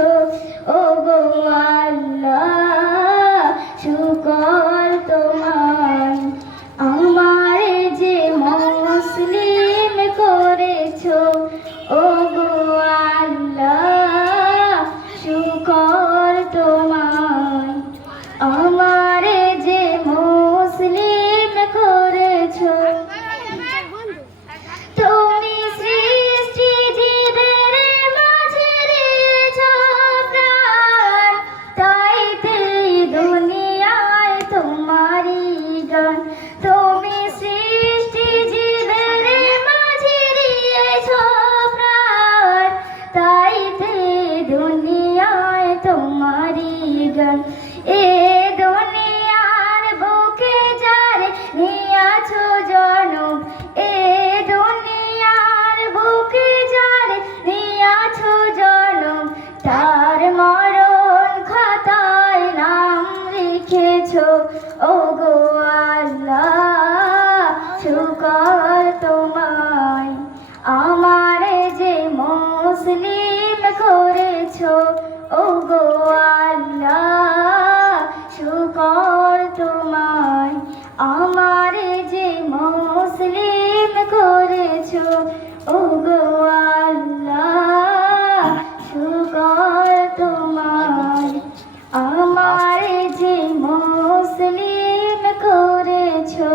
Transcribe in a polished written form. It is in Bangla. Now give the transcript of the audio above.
ও গো আল্লাহ শুকর তোমার আমারে যে মুসলিম করেছো ও গো আল্লাহ শুকর তোমার আমারে যে মুসলিম করেছো তুমি সৃষ্টি জীবের মাঝে রেছ প্রাণ তাইতে দুনিয়ায় তোমারি গান তুমি সৃষ্টি জীবের মাঝে রেছ প্রাণ তাইতে দুনিয়ায় তোমারি গান এ দুনিয়ার বুকে যারে নিয়াছো জনম এ দুনিয়ার বুকে যারে নিয়াছো জনম তার মরণ খাতায় নাম লিখেছো ও গো আল্লাহ শুকর তোমায় আমারে যে মুসলিম করেছো ও গো আল্লাহ শুকর তোমায় আমারে যে মুসলিম করেছো ও গো আল্লাহ শুকর তোমায় আমারে যে মুসলিম করেছো।